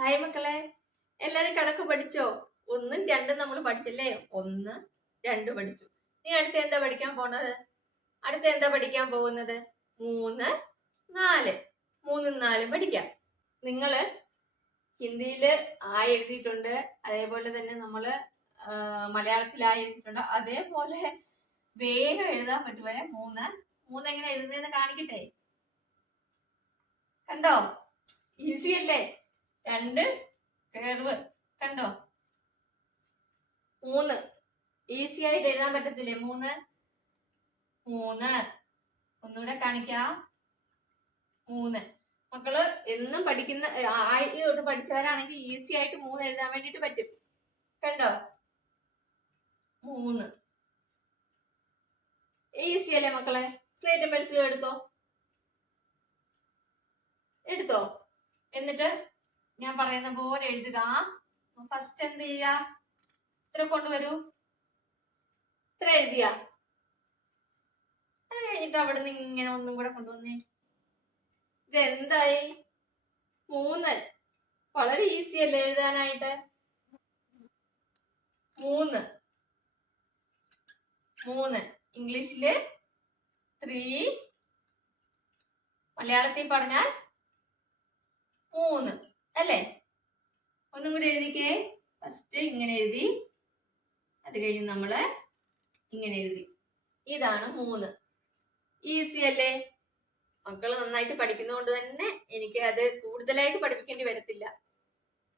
Hi മക്കളെ, എല്ലാരും കണക്ക് പഠിച്ചോ? ഒന്നും രണ്ടും നമ്മൾ പഠിച്ചല്ലേ? 1, 2 പഠിച്ചു. നീ അടുത്ത എന്താ പഠിക്കാൻ പോകുന്നത്? 3, 4. 3ഉം 4ഉം പഠിക്കാം. നിങ്ങള് ഹിന്ദിയില് ആ എഴുതിയിട്ടുണ്ട്, അതേപോലെ തന്നെ നമ്മള് മലയാളത്തിൽ ആ എഴുതിയിട്ടുണ്ട്. അതേപോലെ വേഗം എഴുതാൻ പറ്റുമേ. 3 എങ്ങനെ എഴുതുന്നതെന്ന് കാണിക്കട്ടെ. കണ്ടോ? ഈസി അല്ലേ? 2 കർവ് കണ്ടോ? 3 ഈസി ആയിട്ട് എഴുതാൻ പറ്റത്തില്ലേ? 3 ഒന്നുകൂടെ കാണിക്കാം. 3 മക്കള് എന്നും പഠിക്കുന്ന ആദ്യം തൊട്ട് പഠിച്ചവരാണെങ്കിൽ ഈസി ആയിട്ട് 3 എഴുതാൻ വേണ്ടിട്ട് പറ്റും. കണ്ടോ? 3 ഈസി അല്ലേ മക്കളെ? സ്ലേറ്റും പെൻസിലും എടുത്തോ. എന്നിട്ട് ഞാൻ പറയുന്ന പോലെ എഴുതുക. ഫസ്റ്റ് എന്ത് ചെയ്യുക? ഇത്ര കൊണ്ടുവരൂ. ഇത്ര എഴുതിയ അത് കഴിഞ്ഞിട്ട് അവിടുന്ന് ഇങ്ങനെ ഒന്നും കൂടെ കൊണ്ടുവന്നേ. ഇതെന്തായി? 3 വളരെ ഈസി അല്ലേ എഴുതാനായിട്ട്? 3 ഇംഗ്ലീഷില് 3, മലയാളത്തിൽ പറഞ്ഞാൽ 3 അല്ലേ? ഒന്നും കൂടി എഴുതിക്കേ. ഫസ്റ്റ് ഇങ്ങനെ എഴുതി, അത് കഴിഞ്ഞ് നമ്മള് ഇങ്ങനെ എഴുതി. ഇതാണ് 3. ഈസി അല്ലേ? മക്കള് നന്നായിട്ട് പഠിക്കുന്നതുകൊണ്ട് തന്നെ എനിക്ക് അത് കൂടുതലായിട്ട് പഠിപ്പിക്കേണ്ടി വരത്തില്ല.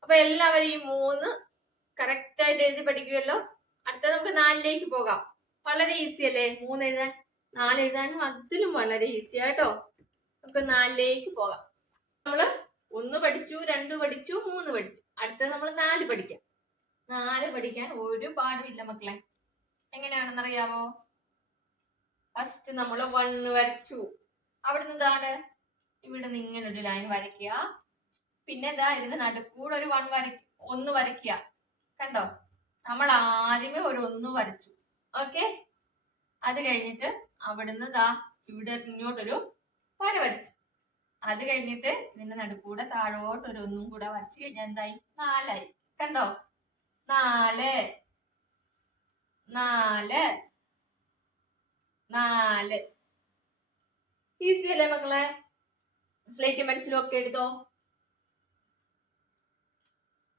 അപ്പൊ എല്ലാവരും ഈ 3 കറക്റ്റ് ആയിട്ട് എഴുതി പഠിക്കുമല്ലോ. അടുത്ത നമുക്ക് 4ലേക്ക് പോകാം. വളരെ ഈസി അല്ലേ 3 എഴുതാൻ? 4 എഴുതാനും അതിലും വളരെ ഈസി ആട്ടോ. നമുക്ക് 4ലേക്ക് പോകാം. നമ്മള് 1 പഠിച്ചു, 2 പഠിച്ചു, 3 പഠിച്ചു. അടുത്തത് നമ്മൾ 4 പഠിക്കാം. 4 പഠിക്കാൻ ഒരു പാടുമില്ല മക്കളെ. എങ്ങനെയാണെന്നറിയാമോ? ഫസ്റ്റ് നമ്മൾ 1 വരച്ചു. അവിടുന്ന് എന്താണ്? ഇവിടുന്ന് ഇങ്ങനെ ഒരു ലൈൻ വരയ്ക്കുക. പിന്നെ എന്താ? ഇതിന്റെ നടുക്കൂടെ ഒരു 1 വരയ്ക്കുക. കണ്ടോ? നമ്മൾ ആദ്യമേ ഒരു 1 വരച്ചു. ഓക്കെ. അത് കഴിഞ്ഞിട്ട് അവിടുന്ന് ഇവിടെ ഇങ്ങോട്ടൊരു വര വരച്ചു. അത് കഴിഞ്ഞിട്ട് ഇതിന്റെ നടുക്കൂടെ താഴോട്ട് ഒരു 1 കൂടെ വരച്ചു കഴിഞ്ഞാൽ എന്തായി? 4 ആയി. കണ്ടോ? 4 ഈസി അല്ലേ മക്കളെ? സ്ലേറ്റും പെൻസിലും ഒക്കെ എടുത്തോ.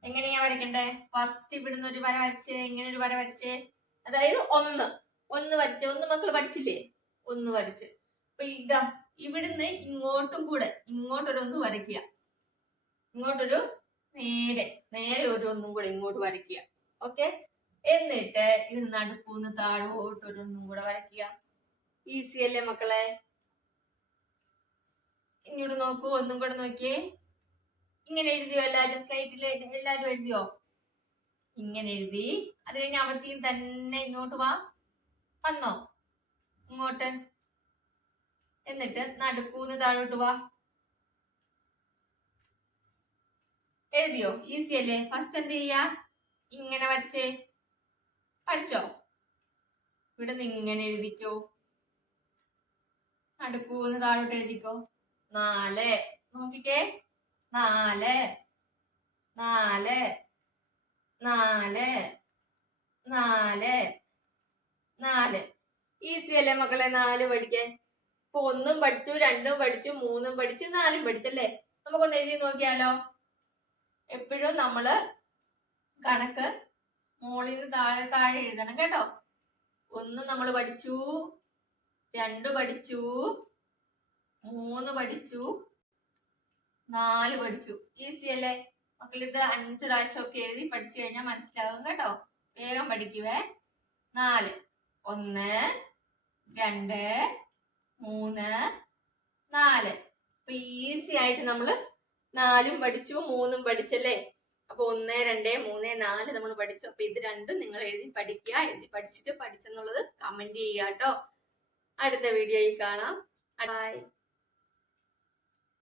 എങ്ങനെയാ വരയ്ക്കണ്ടേ? ഫസ്റ്റ് ഇവിടുന്ന് ഒരു വര വരച്ചേ. ഇങ്ങനെ ഒരു വര വരച്ചേ. അതായത് 1 വരച്ചേ. 1 മക്കൾ പഠിച്ചില്ലേ? 1 വരച്ച്. അപ്പൊ ഇവിടുന്ന് ഇങ്ങോട്ടൊരു 1 വരയ്ക്കുക. ഇങ്ങോട്ടൊരു നേരെ ഒരു 1 കൂടെ ഇങ്ങോട്ട് വരയ്ക്കുക. ഓക്കെ. എന്നിട്ട് ഇതിന് നടുക്കൂന്ന് താഴോട്ട് ഒരു 1 കൂടെ വരയ്ക്കുക. ഈസി അല്ലേ മക്കളെ? ഇങ്ങോട്ട് നോക്കൂ. 1 കൂടെ നോക്കിയേ. ഇങ്ങനെ എഴുതിയോ എല്ലാരും? സ്ലൈറ്റിൽ എല്ലാരും എഴുതിയോ? ഇങ്ങനെ എഴുതി. അത് കഴിഞ്ഞ് അവധിയും തന്നെ ഇങ്ങോട്ട് വന്നോ? ഇങ്ങോട്ട്. എന്നിട്ട് നടുക്കൂന്ന് താഴോട്ട് എഴുതിയോ? ഈസി അല്ലേ? ഫസ്റ്റ് എന്ത് ചെയ്യാ? ഇങ്ങനെ വരച്ചേ. പഠിച്ചോ? ഇവിടെ നിന്ന് ഇങ്ങനെ എഴുതിക്കോ. നടുക്കൂന്ന് താഴോട്ട് എഴുതിക്കോ. 4 നോക്കിക്കേ. 4 ഈസി അല്ലേ മക്കളെ 4 പഠിക്കാൻ? ഇപ്പൊ 1 പഠിച്ചു, 2 പഠിച്ചു, 3 പഠിച്ചു, 4 പഠിച്ചല്ലേ? നമുക്കൊന്ന് എഴുതി നോക്കിയാലോ? എപ്പോഴും നമ്മള് കണക്ക് മുകളിൽ താഴെ എഴുതണം കേട്ടോ. 1 നമ്മൾ പഠിച്ചു, 2 പഠിച്ചു, 3 പഠിച്ചു, 4 പഠിച്ചു. ഈസി അല്ലേ മക്കളിത്? 5 പ്രാവശ്യം ഒക്കെ എഴുതി പഠിച്ചു കഴിഞ്ഞാൽ മനസ്സിലാകും കേട്ടോ. വേഗം പഠിക്കുവേ. 4 1 2 3 4. അപ്പൊ ഈസി ആയിട്ട് നമ്മള് 4ഉം പഠിച്ചു, 3ഉം പഠിച്ചല്ലേ? അപ്പൊ 1 2 3 4 നമ്മൾ പഠിച്ചു. അപ്പൊ ഇത് രണ്ടും നിങ്ങൾ എഴുതി പഠിക്കുക. എഴുതി പഠിച്ചിട്ട് പഠിച്ചെന്നുള്ളത് കമന്റ് ചെയ്യുക കേട്ടോ. അടുത്ത വീഡിയോയിൽ കാണാം. ബൈ.